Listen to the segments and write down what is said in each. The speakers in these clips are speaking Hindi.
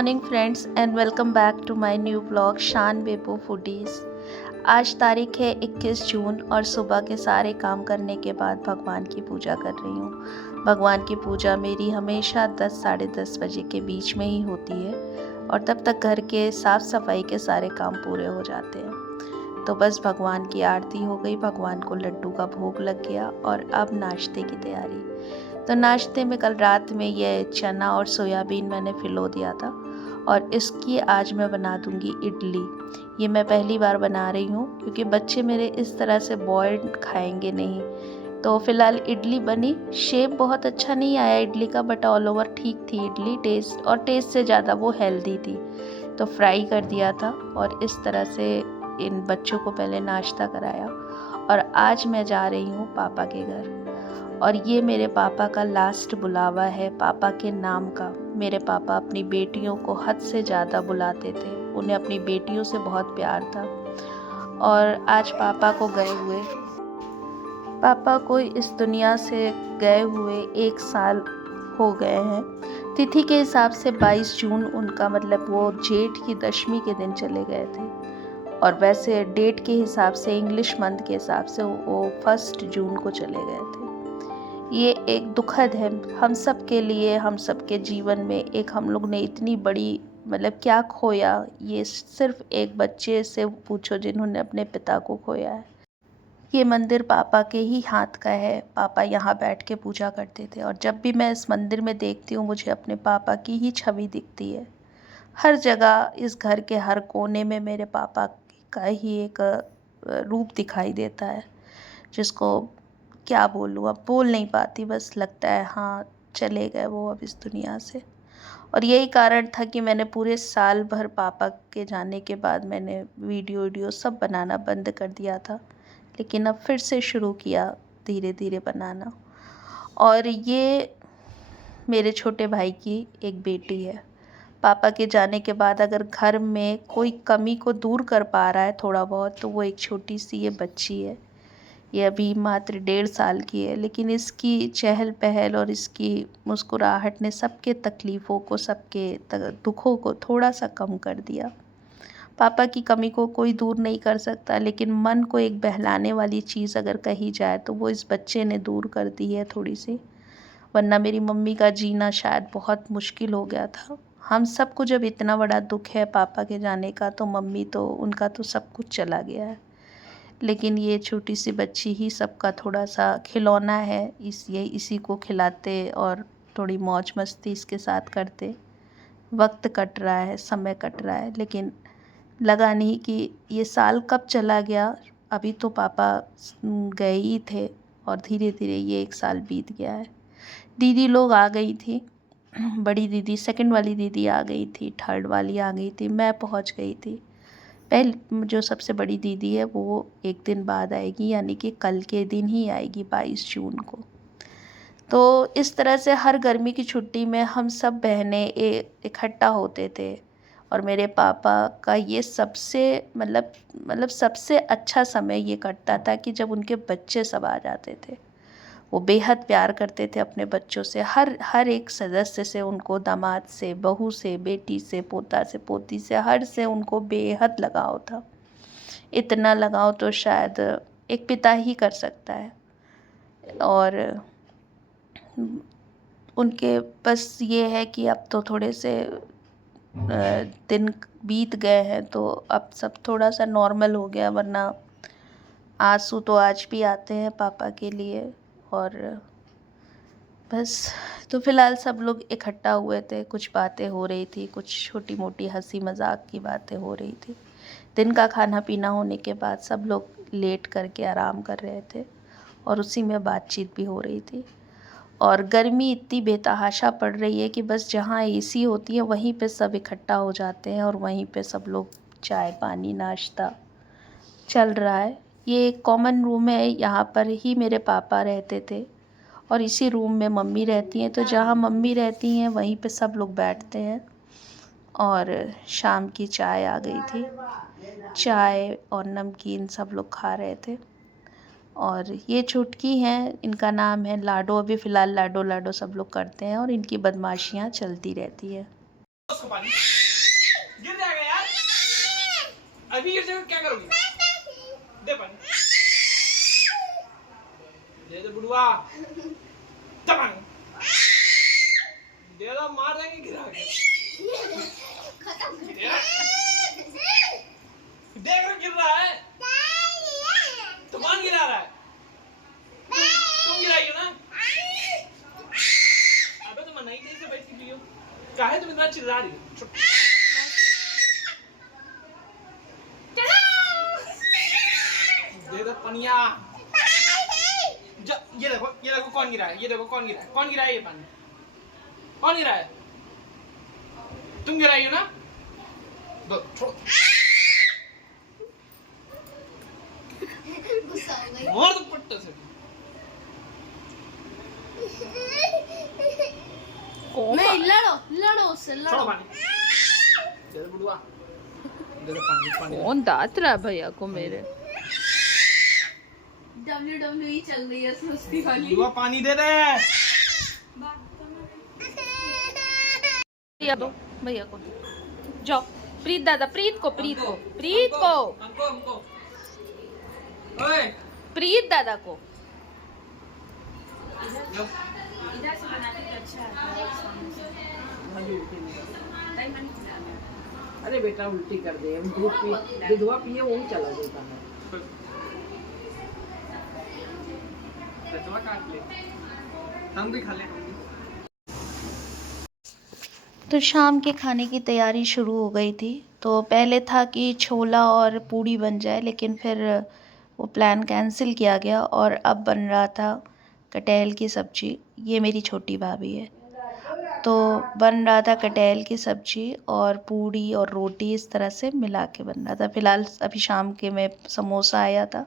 Morning friends and welcome back to my new blog Shaan Bebo foodies. आज तारीख है 21 जून और सुबह के सारे काम करने के बाद भगवान की पूजा कर रही हूँ। भगवान की पूजा मेरी हमेशा 10 साढ़े 10 बजे के बीच में ही होती है और तब तक घर के साफ़ सफाई के सारे काम पूरे हो जाते हैं। तो बस भगवान की आरती हो गई, भगवान को लड्डू का भोग लग गया और अब नाश्ते की तैयारी। तो नाश्ते में कल रात में ये चना और सोयाबीन मैंने भिगो दिया था और इसकी आज मैं बना दूंगी इडली। ये मैं पहली बार बना रही हूँ क्योंकि बच्चे मेरे इस तरह से बॉइल्ड खाएंगे नहीं। तो फिलहाल इडली बनी, शेप बहुत अच्छा नहीं आया इडली का, बट ऑल ओवर ठीक थी इडली। टेस्ट से ज़्यादा वो हेल्दी थी। तो फ्राई कर दिया था और इस तरह से इन बच्चों को पहले नाश्ता कराया और आज मैं जा रही हूँ पापा के घर। और ये मेरे पापा का लास्ट बुलावा है पापा के नाम का। मेरे पापा अपनी बेटियों को हद से ज़्यादा बुलाते थे, उन्हें अपनी बेटियों से बहुत प्यार था। और आज पापा को इस दुनिया से गए हुए 1 साल हो गए हैं। तिथि के हिसाब से 22 जून उनका, मतलब वो जेठ की दशमी के दिन चले गए थे और वैसे डेट के हिसाब से, इंग्लिश मंथ के हिसाब से वो 1 जून को चले गए थे। ये एक दुखद है हम सब के लिए, हम सब के जीवन में। एक हम लोग ने इतनी बड़ी, मतलब क्या खोया, ये सिर्फ एक बच्चे से पूछो जिन्होंने अपने पिता को खोया है। ये मंदिर पापा के ही हाथ का है। पापा यहाँ बैठ के पूजा करते थे और जब भी मैं इस मंदिर में देखती हूँ मुझे अपने पापा की ही छवि दिखती है। हर जगह, इस घर के हर कोने में मेरे पापा का ही एक रूप दिखाई देता है, जिसको क्या बोलूँ, अब बोल नहीं पाती। बस लगता है हाँ, चले गए वो अब इस दुनिया से। और यही कारण था कि मैंने पूरे साल भर पापा के जाने के बाद मैंने वीडियो सब बनाना बंद कर दिया था, लेकिन अब फिर से शुरू किया धीरे धीरे बनाना। और ये मेरे छोटे भाई की एक बेटी है। पापा के जाने के बाद अगर घर में कोई कमी को दूर कर पा रहा है थोड़ा बहुत, तो वो एक छोटी सी ये बच्ची है। ये अभी मात्र 1.5 साल की है, लेकिन इसकी चहल पहल और इसकी मुस्कुराहट ने सबके तकलीफ़ों को, सबके दुखों को थोड़ा सा कम कर दिया। पापा की कमी को कोई दूर नहीं कर सकता, लेकिन मन को एक बहलाने वाली चीज़ अगर कही जाए तो वो इस बच्चे ने दूर कर दी है थोड़ी सी। वरना मेरी मम्मी का जीना शायद बहुत मुश्किल हो गया था। हम सबको जब इतना बड़ा दुख है पापा के जाने का, तो मम्मी तो, उनका तो सब कुछ चला गया है। लेकिन ये छोटी सी बच्ची ही सबका थोड़ा सा खिलौना है। इसी को खिलाते और थोड़ी मौज मस्ती इसके साथ करते वक्त कट रहा है, समय कट रहा है। लेकिन लगा नहीं कि ये साल कब चला गया। अभी तो पापा गए ही थे और धीरे धीरे ये 1 साल बीत गया है। दीदी लोग आ गई थी, बड़ी दीदी, सेकंड वाली दीदी आ गई थी, थर्ड वाली आ गई थी, मैं पहुंच गई थी। पहले जो सबसे बड़ी दीदी है वो 1 दिन बाद आएगी, यानी कि कल के दिन ही आएगी, 22 जून को। तो इस तरह से हर गर्मी की छुट्टी में हम सब बहनें इकट्ठा होते थे और मेरे पापा का ये सबसे, मतलब सबसे अच्छा समय ये कटता था कि जब उनके बच्चे सब आ जाते थे। वो बेहद प्यार करते थे अपने बच्चों से, हर एक सदस्य से, उनको दामाद से, बहू से, बेटी से, पोता से, पोती से, हर से उनको बेहद लगाव था। इतना लगाव तो शायद एक पिता ही कर सकता है। और उनके बस ये है कि अब तो थोड़े से दिन बीत गए हैं तो अब सब थोड़ा सा नॉर्मल हो गया, वरना आंसू तो आज भी आते हैं पापा के लिए। और बस, तो फिलहाल सब लोग इकट्ठा हुए थे, कुछ बातें हो रही थी, कुछ छोटी मोटी हंसी मजाक की बातें हो रही थी। दिन का खाना पीना होने के बाद सब लोग लेट करके आराम कर रहे थे और उसी में बातचीत भी हो रही थी। और गर्मी इतनी बेतहाशा पड़ रही है कि बस जहाँ एसी होती है वहीं पे सब इकट्ठा हो जाते हैं और वहीं पे सब लोग चाय पानी नाश्ता चल रहा है। ये एक कॉमन रूम है, यहाँ पर ही मेरे पापा रहते थे और इसी रूम में मम्मी रहती हैं। तो जहाँ मम्मी रहती हैं वहीं पे सब लोग बैठते हैं। और शाम की चाय आ गई थी, चाय और नमकीन सब लोग खा रहे थे। और ये छुटकी हैं, इनका नाम है लाडो। अभी फ़िलहाल लाडो लाडो सब लोग करते हैं और इनकी बदमाशियाँ चलती रहती है। उसको पानी गिर जाएगा यार, अभी गिर जाएगा, क्या करोगी? दे पानी, दे दे बुढ़वा, दे पानी, दे दो, मार देंगे गिरा के। देख रहे गिर रहा है, तो कौन गिरा रहा है? तुम गिराई हो ना? अबे तो मनाई थी से बैठ के पियो, काहे तुम इतना चिल्ला रही हो? दे दो पनिया। ये देखो कौन गिरा है, ये देखो कौन गिरा है, कौन गिरा है ये पानी, कौन गिरा है? तुम गिराई हो ना? दो छोड़ो, गुस्सा हो गई। मार दो पट्टे से। नहीं, लड़ो उससे, छोड़ो लड़ो। पानी, दे दो बुढ़वा, दे दो पानी, पानी। कौन दात रहा भैया को मेरे? WWE चल रही है सुस्ती वाली। बुढ़वा पानी दे दे। भैया दो, भैया को दो। जाओ प्रीत दादा, प्रीत को हमको ओए प्रीत दादा को। लो। इधर से बनाते तो अच्छा अरे बेटा उल्टी कर दे, हम दूधवा पिए वही चला देता है। रचवा काट ले, हम भी खा ले। तो शाम के खाने की तैयारी शुरू हो गई थी। तो पहले था कि छोला और पूड़ी बन जाए, लेकिन फिर वो प्लान कैंसिल किया गया और अब बन रहा था कटहल की सब्ज़ी। ये मेरी छोटी भाभी है। तो बन रहा था कटहल की सब्ज़ी और पूड़ी और रोटी, इस तरह से मिला के बन रहा था। फ़िलहाल अभी शाम के में समोसा आया था,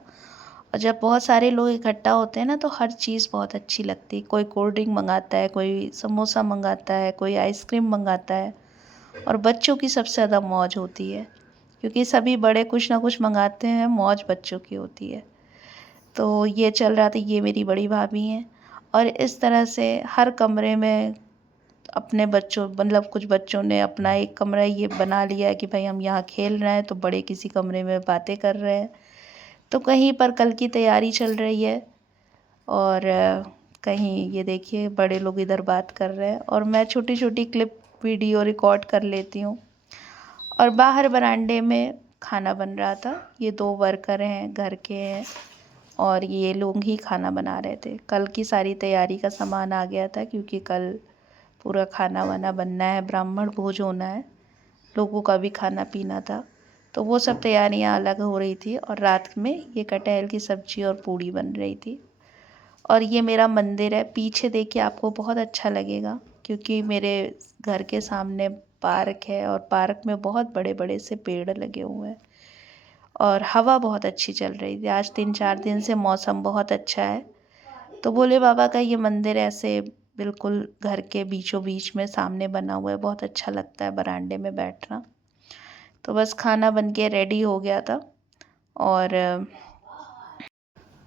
और जब बहुत सारे लोग इकट्ठा होते हैं ना तो हर चीज़ बहुत अच्छी लगती है। कोई कोल्ड ड्रिंक मंगाता है, कोई समोसा मंगाता है, कोई आइसक्रीम मंगाता है, और बच्चों की सबसे ज़्यादा मौज होती है, क्योंकि सभी बड़े कुछ ना कुछ मंगाते हैं, मौज बच्चों की होती है। तो ये चल रहा था, ये मेरी बड़ी भाभी हैं। और इस तरह से हर कमरे में अपने बच्चों, मतलब कुछ बच्चों ने अपना एक कमरा ये बना लिया है कि भाई हम यहाँ खेल रहे हैं, तो बड़े किसी कमरे में बातें कर रहे हैं। तो कहीं पर कल की तैयारी चल रही है, और कहीं ये देखिए बड़े लोग इधर बात कर रहे हैं, और मैं छोटी छोटी क्लिप वीडियो रिकॉर्ड कर लेती हूँ। और बाहर बरामदे में खाना बन रहा था। ये 2 वर्कर हैं, घर के हैं, और ये लोग ही खाना बना रहे थे। कल की सारी तैयारी का सामान आ गया था, क्योंकि कल पूरा खाना वाना बनना है, ब्राह्मण भोज होना है, लोगों का भी खाना पीना था। तो वो सब तैयारियां अलग हो रही थी, और रात में ये कटहल की सब्ज़ी और पूड़ी बन रही थी। और ये मेरा मंदिर है, पीछे देखिए आपको बहुत अच्छा लगेगा, क्योंकि मेरे घर के सामने पार्क है, और पार्क में बहुत बड़े बड़े से पेड़ लगे हुए हैं, और हवा बहुत अच्छी चल रही थी। आज 3-4 दिन से मौसम बहुत अच्छा है। तो भोले बाबा का ये मंदिर ऐसे बिल्कुल घर के बीचों बीच में सामने बना हुआ है, बहुत अच्छा लगता है बरामदे में बैठना। तो बस खाना बन के रेडी हो गया था, और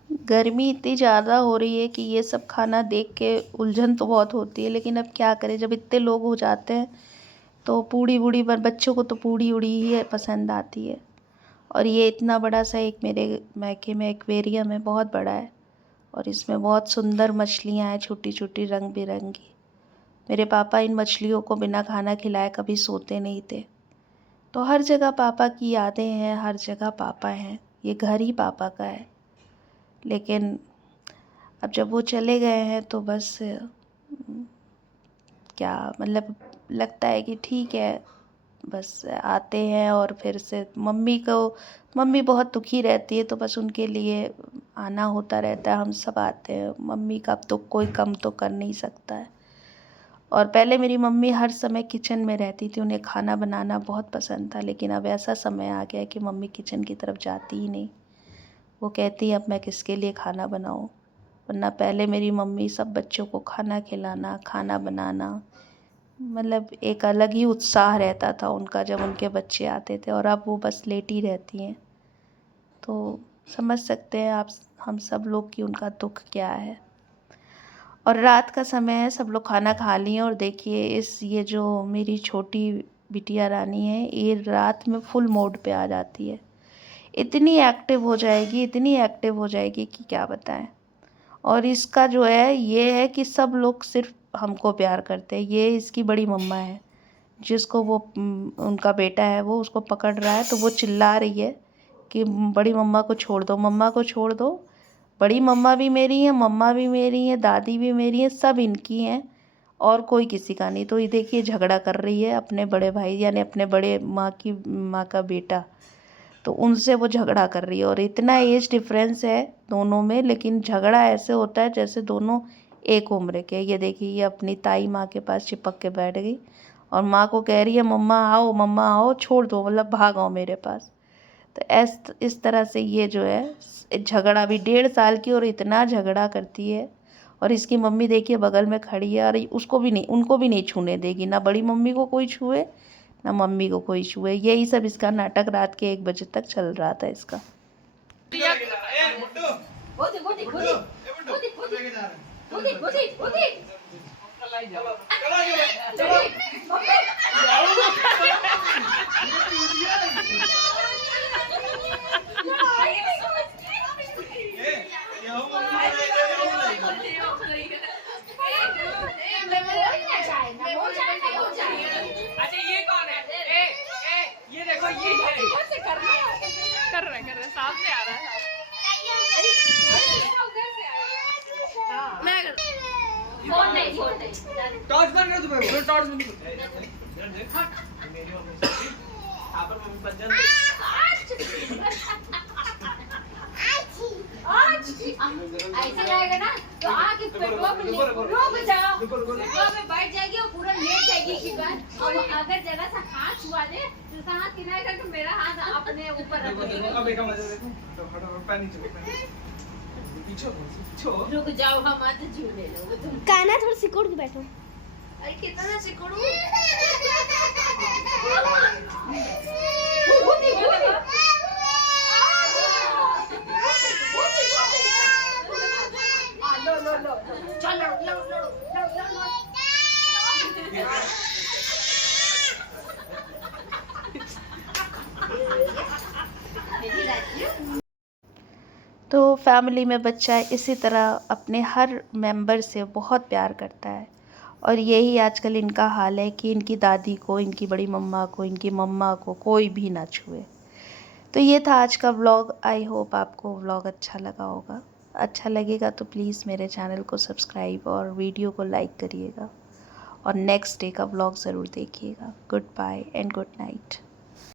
गर्मी इतनी ज़्यादा हो रही है कि ये सब खाना देख के उलझन तो बहुत होती है, लेकिन अब क्या करें, जब इतने लोग हो जाते हैं तो पूड़ी बूड़ी पर बच्चों को तो पूड़ी उड़ी ही पसंद आती है। और ये इतना बड़ा सा एक मेरे मैके में एक्वेरियम है, बहुत बड़ा है, और इसमें बहुत सुंदर मछलियाँ हैं, छोटी छोटी रंग बिरंगी। मेरे पापा इन मछलियों को बिना खाना खिलाए कभी सोते नहीं थे। तो हर जगह पापा की यादें हैं, हर जगह पापा हैं, ये घर ही पापा का है। लेकिन अब जब वो चले गए हैं तो बस क्या मतलब, लगता है कि ठीक है, बस आते हैं, और फिर से मम्मी बहुत दुखी रहती है, तो बस उनके लिए आना होता रहता है। हम सब आते हैं, मम्मी का तो कोई कम तो कर नहीं सकता है। और पहले मेरी मम्मी हर समय किचन में रहती थी, उन्हें खाना बनाना बहुत पसंद था, लेकिन अब ऐसा समय आ गया है कि मम्मी किचन की तरफ जाती ही नहीं। वो कहती है अब मैं किसके लिए खाना बनाऊँ, वरना पहले मेरी मम्मी सब बच्चों को खाना खिलाना, खाना बनाना, मतलब एक अलग ही उत्साह रहता था उनका जब उनके बच्चे आते थे, और अब वो बस लेटी रहती हैं। तो समझ सकते हैं आप, हम सब लोग, कि उनका दुख क्या है। और रात का समय है, सब लोग खाना खा लिए और देखिए ये जो मेरी छोटी बिटिया रानी है, ये रात में फुल मोड पे आ जाती है। इतनी एक्टिव हो जाएगी, इतनी एक्टिव हो जाएगी कि क्या बताएं। और इसका जो है ये है कि सब लोग सिर्फ हमको प्यार करते हैं। ये इसकी बड़ी मम्मा है, जिसको वो उनका बेटा है वो उसको पकड़ रहा है, तो वो चिल्ला रही है कि बड़ी मम्मा को छोड़ दो, मम्मा को छोड़ दो। बड़ी मम्मा भी मेरी है, मम्मा भी मेरी है, दादी भी मेरी है, सब इनकी हैं और कोई किसी का नहीं। तो ये देखिए झगड़ा कर रही है अपने बड़े भाई यानी अपने बड़े माँ का बेटा, तो उनसे वो झगड़ा कर रही है। और इतना एज डिफरेंस है दोनों में, लेकिन झगड़ा ऐसे होता है जैसे दोनों एक उम्र के। ये देखिए ये अपनी ताई माँ के पास चिपक के बैठ गई और माँ को कह रही है मम्मा आओ, छोड़ दो, मतलब भाग आओ मेरे पास। तो इस तरह से ये जो है झगड़ा भी 1.5 साल की और इतना झगड़ा करती है। और इसकी मम्मी देखिए बगल में खड़ी है और उनको भी नहीं छूने देगी, ना बड़ी मम्मी को कोई छुए ना मम्मी को कोई छुए। यही सब इसका नाटक रात के 1 बजे तक चल रहा था इसका। अच्छा ये कौन है? ये देखो ये कर रहे सामने आ रहा है। टॉर्च बंद कर, तुम्हें टॉर्च बंद कर। मम्मी बच जाती। ऐसा जाएगा ना तो आके पेट्रोल रुक जाओ, पेट्रोल में बैठ जाएगी और पूरा लेट जाएगी की बात। और अगर जरा सा हाथ छुआ दे तो उसका हाथ किनारे करके मेरा हाथ अपने ऊपर रख देगी। अब एक मजा देखो, तो फटाफट पैर नीचे पीछे रुक जाओ, हम आज झूले लो तुम। काना थोड़ा सिकुड़ के बैठो। अरे कितना सिकुड़ू। चलो लो। तो फैमिली में बच्चा इसी तरह अपने हर मेंबर से बहुत प्यार करता है। और यही आजकल इनका हाल है कि इनकी दादी को, इनकी बड़ी मम्मा को, इनकी मम्मा को कोई भी ना छुए। तो ये था आज का व्लॉग। आई होप आपको व्लॉग अच्छा लगा होगा। अच्छा लगेगा तो प्लीज़ मेरे चैनल को सब्सक्राइब और वीडियो को लाइक करिएगा और नेक्स्ट डे का व्लॉग ज़रूर देखिएगा। Good bye and good night.